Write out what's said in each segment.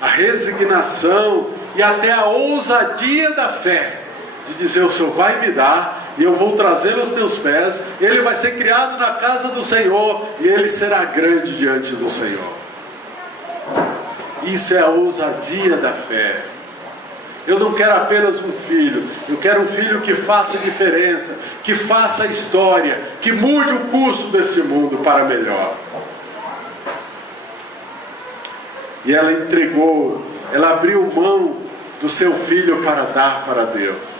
a resignação e até a ousadia da fé, de dizer: o Senhor vai me dar, e eu vou trazer aos teus pés, ele vai ser criado na casa do Senhor, e ele será grande diante do Senhor. Isso é a ousadia da fé. Eu não quero apenas um filho, eu quero um filho que faça diferença, que faça história, que mude o curso desse mundo para melhor. E ela entregou, ela abriu mão do seu filho para dar para Deus.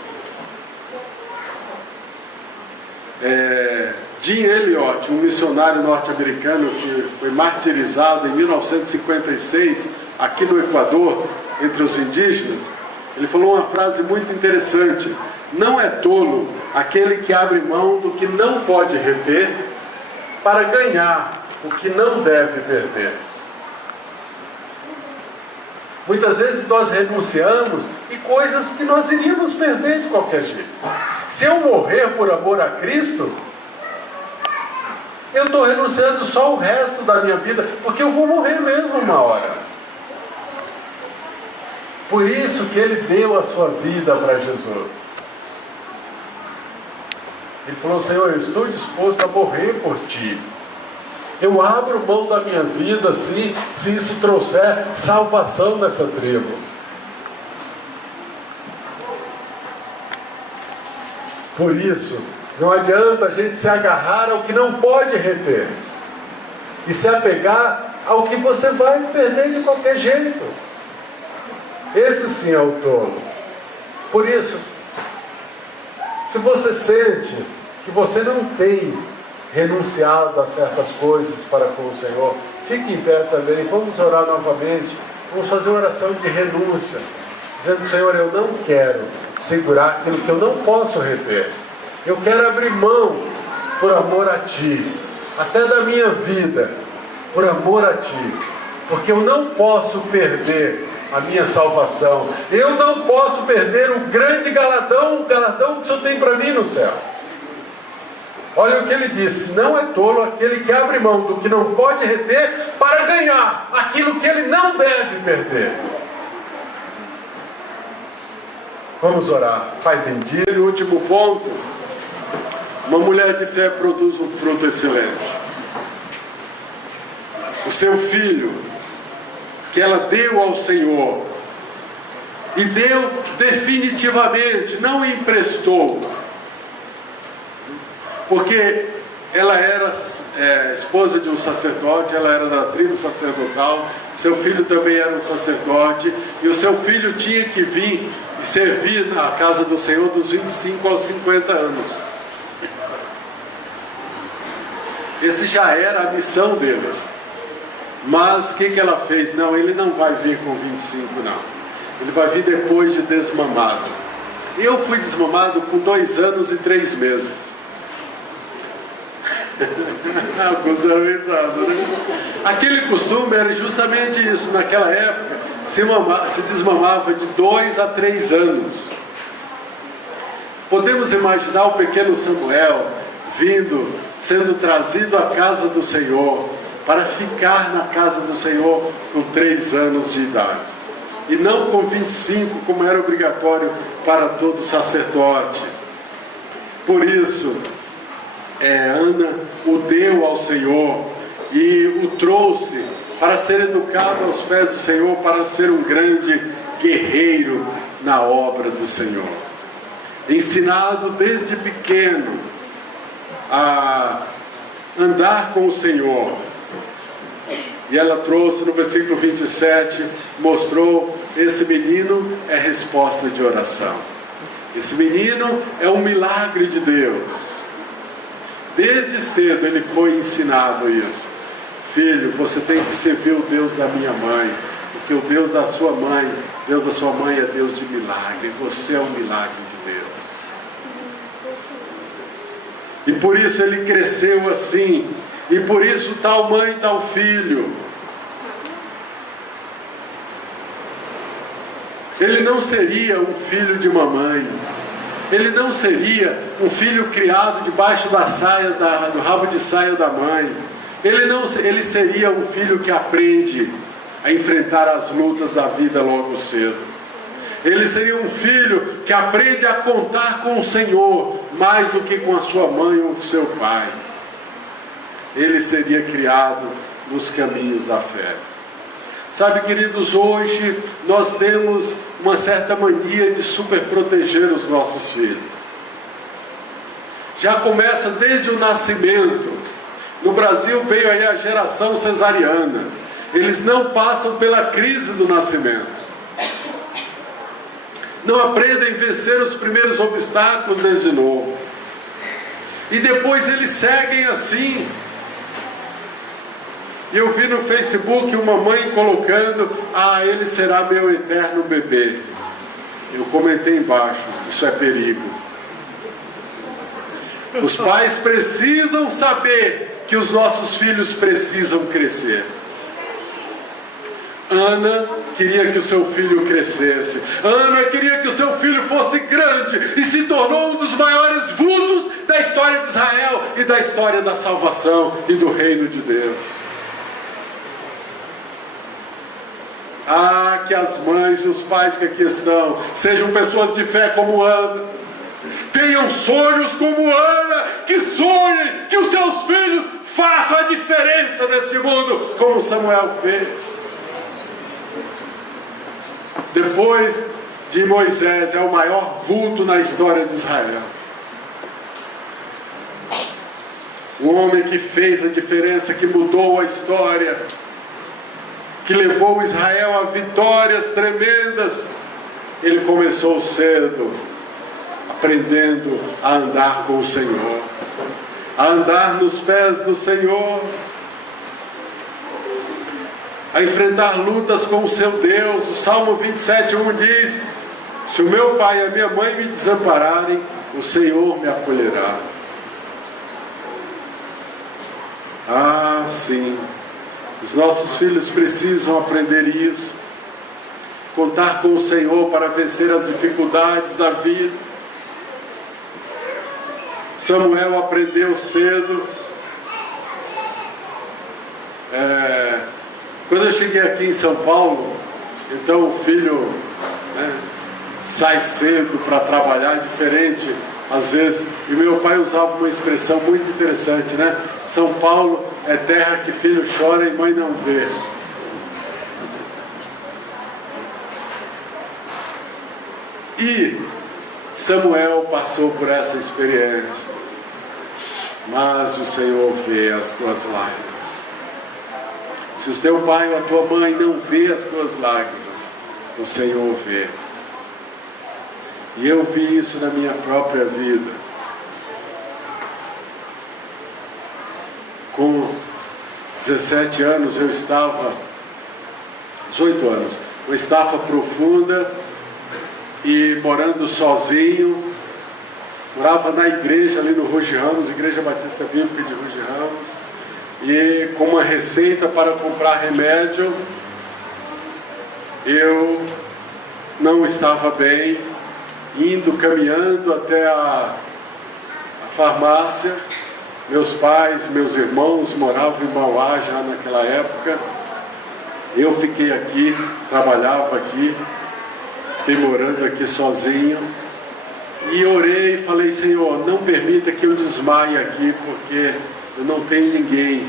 Jim Elliot, um missionário norte-americano que foi martirizado em 1956 aqui no Equador, entre os indígenas, ele falou uma frase muito interessante: não é tolo aquele que abre mão do que não pode reter para ganhar o que não deve perder. Muitas vezes nós renunciamos e coisas que nós iríamos perder de qualquer jeito. Se eu morrer por amor a Cristo, eu estou renunciando só o resto da minha vida, porque eu vou morrer mesmo uma hora. Por isso que ele deu a sua vida para Jesus. Ele falou: Senhor, eu estou disposto a morrer por ti. Eu abro mão da minha vida se isso trouxer salvação nessa tribo. Por isso, não adianta a gente se agarrar ao que não pode reter e se apegar ao que você vai perder de qualquer jeito. Esse sim é o tolo. Por isso, se você sente que você não tem renunciado a certas coisas para com o Senhor, fique em pé também, vamos orar novamente, vamos fazer uma oração de renúncia, dizendo: Senhor, eu não quero segurar aquilo que eu não posso reter, eu quero abrir mão por amor a Ti, até da minha vida, por amor a Ti, porque eu não posso perder a minha salvação, eu não posso perder o grande galardão, o galardão que o Senhor tem para mim no céu. Olha o que ele disse: não é tolo aquele que abre mão do que não pode reter para ganhar aquilo que ele não deve perder. Vamos orar. Pai bendito. E o último ponto: uma mulher de fé produz um fruto excelente. O seu filho, que ela deu ao Senhor, e deu definitivamente, não emprestou, porque ela era esposa de um sacerdote, ela era da tribo sacerdotal, seu filho também era um sacerdote, e o seu filho tinha que vir e servir na casa do Senhor dos 25 aos 50 anos. Esse já era a missão dele. Mas o que ela fez? Não, ele não vai vir com 25, não. Ele vai vir depois de desmamado. Eu fui desmamado com 2 anos e 3 meses. Alguns deram risada, né? Aquele costume era justamente isso. Naquela época se desmamava de 2 a 3 anos. Podemos imaginar o pequeno Samuel sendo trazido à casa do Senhor, para ficar na casa do Senhor com 3 anos de idade, e não com 25, como era obrigatório para todo sacerdote. Por isso, Ana o deu ao Senhor e o trouxe para ser educado aos pés do Senhor, para ser um grande guerreiro na obra do Senhor, ensinado desde pequeno a andar com o Senhor. E ela trouxe no versículo 27, mostrou: esse menino é resposta de oração. Esse menino é um milagre de Deus. Desde cedo ele foi ensinado isso. Filho, você tem que servir o Deus da minha mãe, porque o Deus da sua mãe, Deus da sua mãe é Deus de milagre. Você é um milagre de Deus. E por isso ele cresceu assim. E por isso tal mãe, tal filho. Ele não seria um filho de mamãe. Ele não seria um filho criado debaixo da saia, do rabo de saia da mãe. Ele seria um filho que aprende a enfrentar as lutas da vida logo cedo. Ele seria um filho que aprende a contar com o Senhor mais do que com a sua mãe ou com o seu pai. Ele seria criado nos caminhos da fé. Sabe, queridos, hoje nós temos uma certa mania de superproteger os nossos filhos. Já começa desde o nascimento. No Brasil veio aí a geração cesariana. Eles não passam pela crise do nascimento. Não aprendem a vencer os primeiros obstáculos desde novo. E depois eles seguem assim. E eu vi no Facebook uma mãe colocando: ele será meu eterno bebê. Eu comentei embaixo: isso é perigo. Os pais precisam saber que os nossos filhos precisam crescer. Ana queria que o seu filho crescesse. Ana queria que o seu filho fosse grande e se tornou um dos maiores vultos da história de Israel e da história da salvação e do reino de Deus. Que as mães e os pais que aqui estão sejam pessoas de fé como Ana, tenham sonhos como Ana, que sonhem que os seus filhos façam a diferença nesse mundo, como Samuel fez. Depois de Moisés, é o maior vulto na história de Israel. O homem que fez a diferença, que mudou a história, que levou Israel a vitórias tremendas. Ele começou cedo, aprendendo a andar com o Senhor, a andar nos pés do Senhor, a enfrentar lutas com o seu Deus. O Salmo 27:1 diz: se o meu pai e a minha mãe me desampararem, o Senhor me acolherá. Sim, os nossos filhos precisam aprender isso, contar com o Senhor para vencer as dificuldades da vida. Samuel aprendeu cedo. Quando eu cheguei aqui em São Paulo, então o filho sai cedo para trabalhar, diferente às vezes. E meu pai usava uma expressão muito interessante, né? São Paulo é terra que filho chora e mãe não vê. E Samuel passou por essa experiência. Mas o Senhor vê as tuas lágrimas. Se o teu pai ou a tua mãe não vê as tuas lágrimas, o Senhor vê. E eu vi isso na minha própria vida. Com 17 anos eu estava, 18 anos, uma estafa profunda e morando sozinho. Morava na igreja ali no Ruge Ramos, Igreja Batista Bíblica de Ruge Ramos, e com uma receita para comprar remédio. Eu não estava bem, caminhando até a farmácia. Meus pais, meus irmãos moravam em Mauá já naquela época. Eu fiquei aqui, trabalhava aqui, fiquei morando aqui sozinho. E orei e falei: Senhor, não permita que eu desmaie aqui, porque eu não tenho ninguém,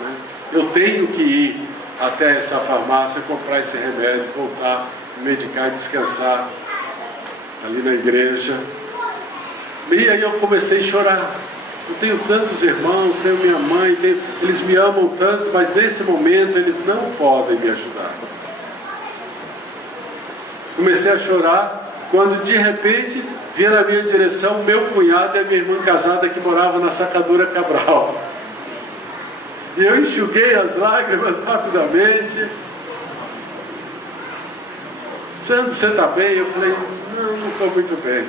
né? Eu tenho que ir até essa farmácia, comprar esse remédio, voltar, me medicar e descansar ali na igreja. E aí eu comecei a chorar. Eu tenho tantos irmãos, tenho minha mãe, eles me amam tanto, mas nesse momento eles não podem me ajudar. Comecei a chorar quando de repente vinha na minha direção meu cunhado e a minha irmã casada que morava na Sacadura Cabral. E eu enxuguei as lágrimas rapidamente. Sandro, você está bem? Eu falei: não estou muito bem.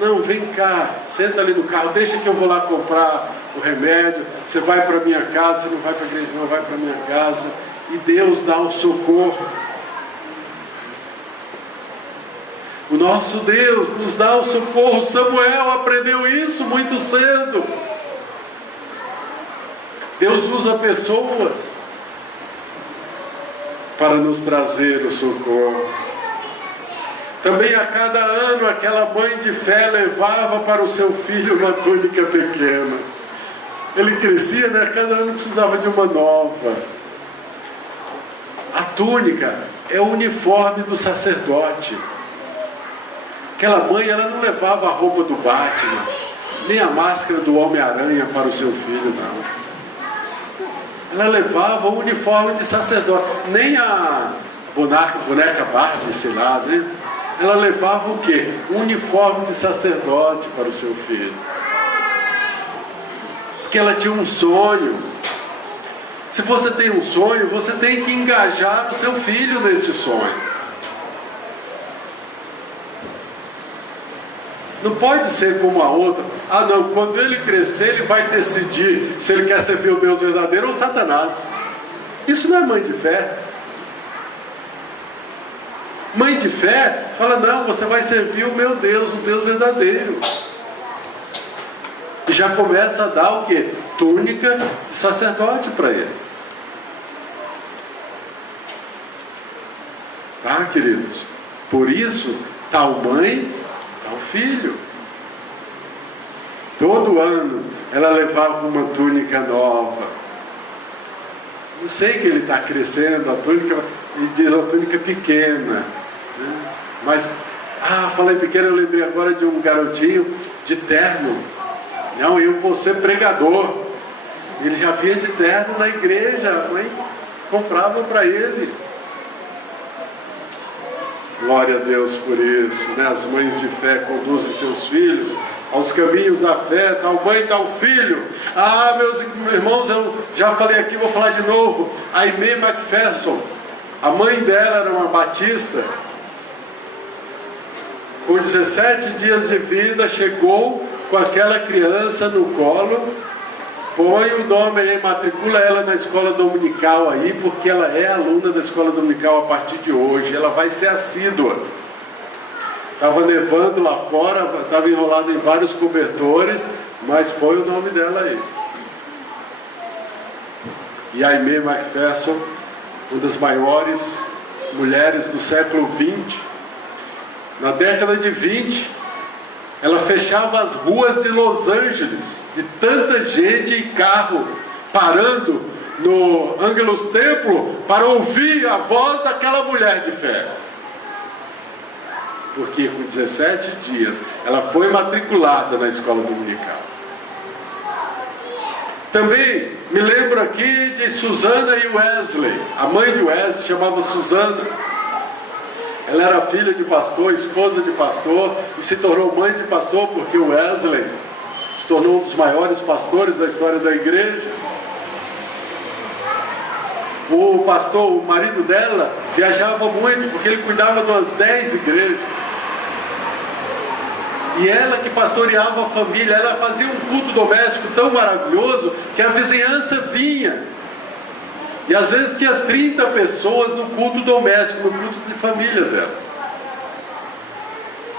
Não, vem cá, senta ali no carro, deixa que eu vou lá comprar o remédio. Você vai para minha casa, você não vai para a igreja, não vai para minha casa. E Deus dá o socorro. O nosso Deus nos dá o socorro. Samuel aprendeu isso muito cedo. Deus usa pessoas para nos trazer o socorro. Também a cada ano aquela mãe de fé levava para o seu filho uma túnica pequena. Ele crescia, né? Cada ano precisava de uma nova. A túnica é o uniforme do sacerdote. Aquela mãe, ela não levava a roupa do Batman, nem a máscara do Homem-Aranha para o seu filho, não. Ela levava o uniforme de sacerdote, nem a boneca Barbie, sei lá, né? Ela levava o quê? O uniforme de sacerdote para o seu filho. Porque ela tinha um sonho. Se você tem um sonho, você tem que engajar o seu filho nesse sonho. Não pode ser como a outra. Ah não, quando ele crescer ele vai decidir se ele quer servir o Deus verdadeiro ou Satanás. Isso não é mãe de fé. Mãe de fé fala, não, você vai servir o meu Deus, o Deus verdadeiro. E já começa a dar o quê? Túnica de sacerdote para ele. Tá, queridos? Por isso, tal mãe, tal filho. Todo ano ela levava uma túnica nova. Eu sei que ele está crescendo, a túnica, e diz uma túnica pequena, né? Mas, falei pequeno, eu lembrei agora de um garotinho de terno. Não, eu vou ser pregador. Ele já vinha de terno na igreja, a mãe comprava para ele. Glória a Deus por isso, né? As mães de fé conduzem seus filhos aos caminhos da fé, tal mãe, tal filho. Meus irmãos, eu já falei aqui, vou falar de novo. A Aimee McPherson, a mãe dela era uma batista. Com 17 dias de vida, chegou com aquela criança no colo, põe o nome aí, matricula ela na escola dominical aí, porque ela é aluna da escola dominical a partir de hoje, ela vai ser assídua. Estava nevando lá fora, estava enrolado em vários cobertores, mas põe o nome dela aí. E a Aimee McPherson, uma das maiores mulheres do século XX, na década de 20, ela fechava as ruas de Los Angeles, de tanta gente em carro, parando no Angelus Templo para ouvir a voz daquela mulher de fé. Porque com 17 dias ela foi matriculada na escola dominical. Também me lembro aqui de Susana e Wesley. A mãe de Wesley chamava Susana. Ela era filha de pastor, esposa de pastor, e se tornou mãe de pastor porque o Wesley se tornou um dos maiores pastores da história da igreja. O pastor, o marido dela, viajava muito porque ele cuidava de umas 10 igrejas. E ela que pastoreava a família, ela fazia um culto doméstico tão maravilhoso que a vizinhança vinha. E às vezes tinha 30 pessoas no culto doméstico, no culto de família dela.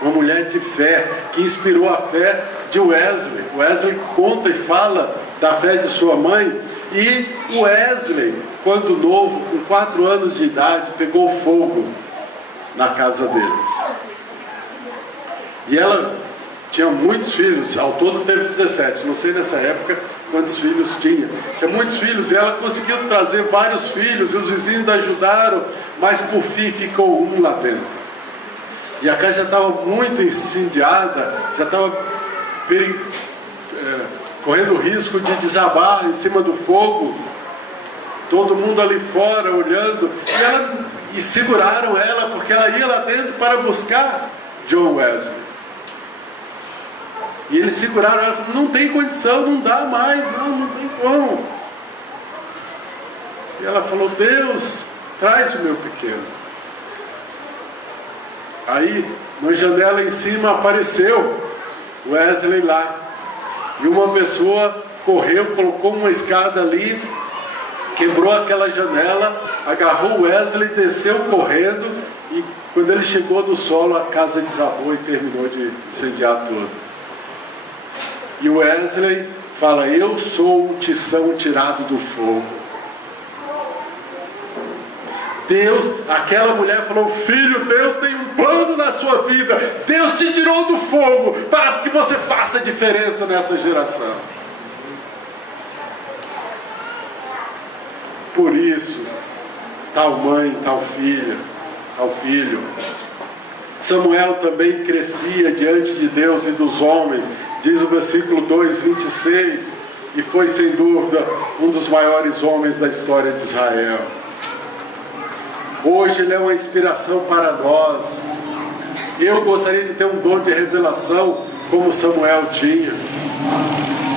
Uma mulher de fé, que inspirou a fé de Wesley. Wesley conta e fala da fé de sua mãe. E Wesley, quando novo, com 4 anos de idade, pegou fogo na casa deles. E ela tinha muitos filhos, ao todo teve 17, não sei nessa época quantos filhos tinha. Tinha muitos filhos e ela conseguiu trazer vários filhos, e os vizinhos ajudaram, mas por fim ficou um lá dentro. E a casa já estava muito incendiada, já estava correndo o risco de desabar em cima do fogo. Todo mundo ali fora olhando, e seguraram ela, porque ela ia lá dentro para buscar John Wesley. E eles seguraram ela, falaram, não tem condição, não dá mais, não tem como. E ela falou, Deus, traz o meu pequeno. Aí, na janela em cima, apareceu Wesley lá. E uma pessoa correu, colocou uma escada ali, quebrou aquela janela, agarrou Wesley, desceu correndo, e quando ele chegou no solo, a casa desabou e terminou de incendiar tudo. E Wesley fala, eu sou um tição tirado do fogo. Deus, aquela mulher falou: filho, Deus tem um plano na sua vida. Deus te tirou do fogo para que você faça diferença nessa geração. Por isso, tal mãe, tal filha, tal filho. Samuel também crescia diante de Deus e dos homens, diz o versículo 2, 26, e foi sem dúvida um dos maiores homens da história de Israel. Hoje ele é uma inspiração para nós. Eu gostaria de ter um dom de revelação como Samuel tinha.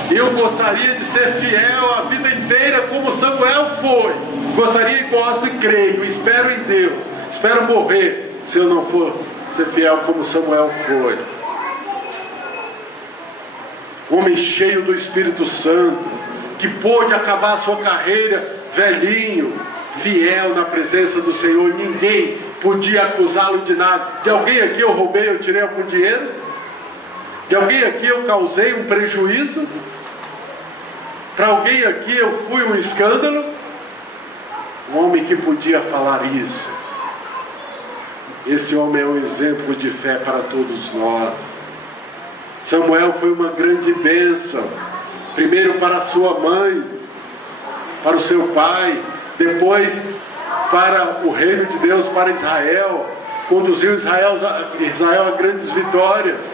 Eu gostaria de ser fiel a vida inteira como Samuel foi. Gostaria e gosto e creio, espero em Deus. Espero morrer se eu não for ser fiel como Samuel foi. Homem cheio do Espírito Santo, que pôde acabar a sua carreira velhinho, fiel na presença do Senhor. Ninguém podia acusá-lo de nada. De alguém aqui eu roubei, eu tirei algum dinheiro? De alguém aqui eu causei um prejuízo? Para alguém aqui eu fui um escândalo? Um homem que podia falar isso. Esse homem é um exemplo de fé para todos nós. Samuel foi uma grande bênção, primeiro para a sua mãe, para o seu pai, depois para o reino de Deus, para Israel, conduziu Israel a grandes vitórias,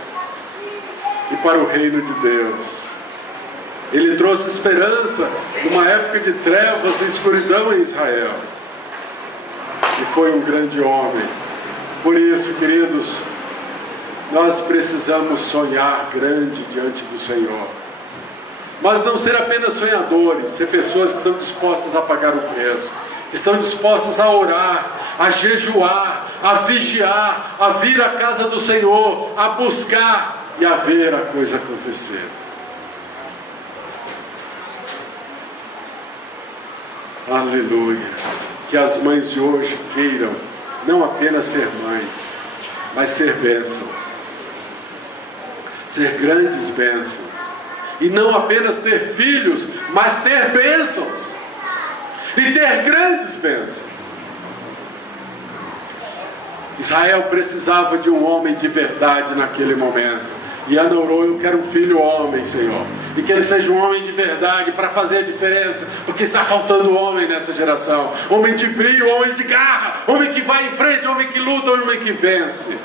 e para o reino de Deus. Ele trouxe esperança numa época de trevas e escuridão em Israel, e foi um grande homem. Por isso, queridos, nós precisamos sonhar grande diante do Senhor, mas não ser apenas sonhadores, ser pessoas que estão dispostas a pagar o preço, que estão dispostas a orar, a jejuar, a vigiar, a vir à casa do Senhor, a buscar e a ver a coisa acontecer. Aleluia! Que as mães de hoje queiram não apenas ser mães, mas ser bênçãos, ser grandes bênçãos, e não apenas ter filhos, mas ter bênçãos, e ter grandes bênçãos. Israel precisava de um homem de verdade naquele momento. E Ana orou: eu quero um filho homem, Senhor, e que ele seja um homem de verdade para fazer a diferença, porque está faltando homem nessa geração. Homem de brilho, homem de garra, homem que vai em frente, homem que luta, homem que vence.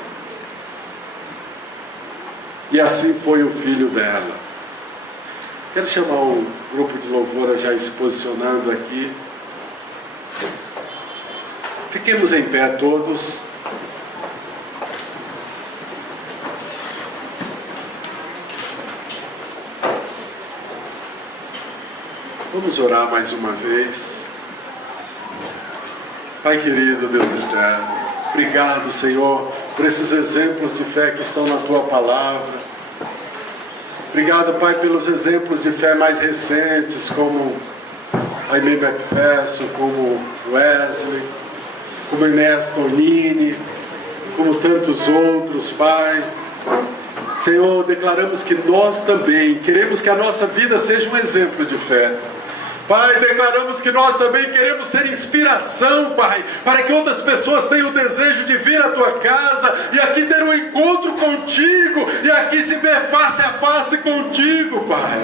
E assim foi o filho dela. Quero chamar o grupo de louvor já se posicionando aqui. Fiquemos em pé todos. Vamos orar mais uma vez. Pai querido, Deus eterno, obrigado, Senhor, por esses exemplos de fé que estão na Tua Palavra. Obrigado, Pai, pelos exemplos de fé mais recentes, como Aimee McPherson, como Wesley, como Inés Tonini, como tantos outros, Pai. Senhor, declaramos que nós também queremos que a nossa vida seja um exemplo de fé. Pai, declaramos que nós também queremos ser inspiração, Pai, para que outras pessoas tenham o desejo de vir à Tua casa e aqui ter um encontro contigo, e aqui se ver face a face contigo, Pai.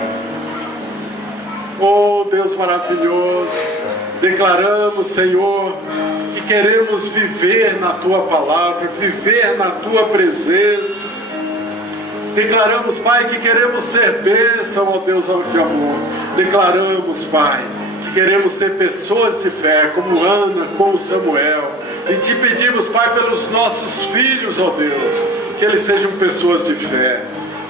Oh, Deus maravilhoso, declaramos, Senhor, que queremos viver na Tua Palavra, viver na Tua presença. Declaramos, Pai, que queremos ser bênção, ó Deus de amor. Declaramos, Pai, que queremos ser pessoas de fé, como Ana, como Samuel. E te pedimos, Pai, pelos nossos filhos, ó Deus, que eles sejam pessoas de fé.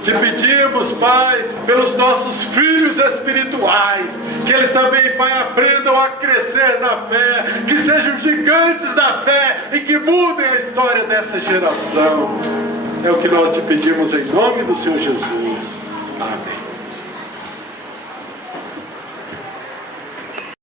Te pedimos, Pai, pelos nossos filhos espirituais, que eles também, Pai, aprendam a crescer na fé, que sejam gigantes da fé e que mudem a história dessa geração. É o que nós te pedimos em nome do Senhor Jesus. Amém.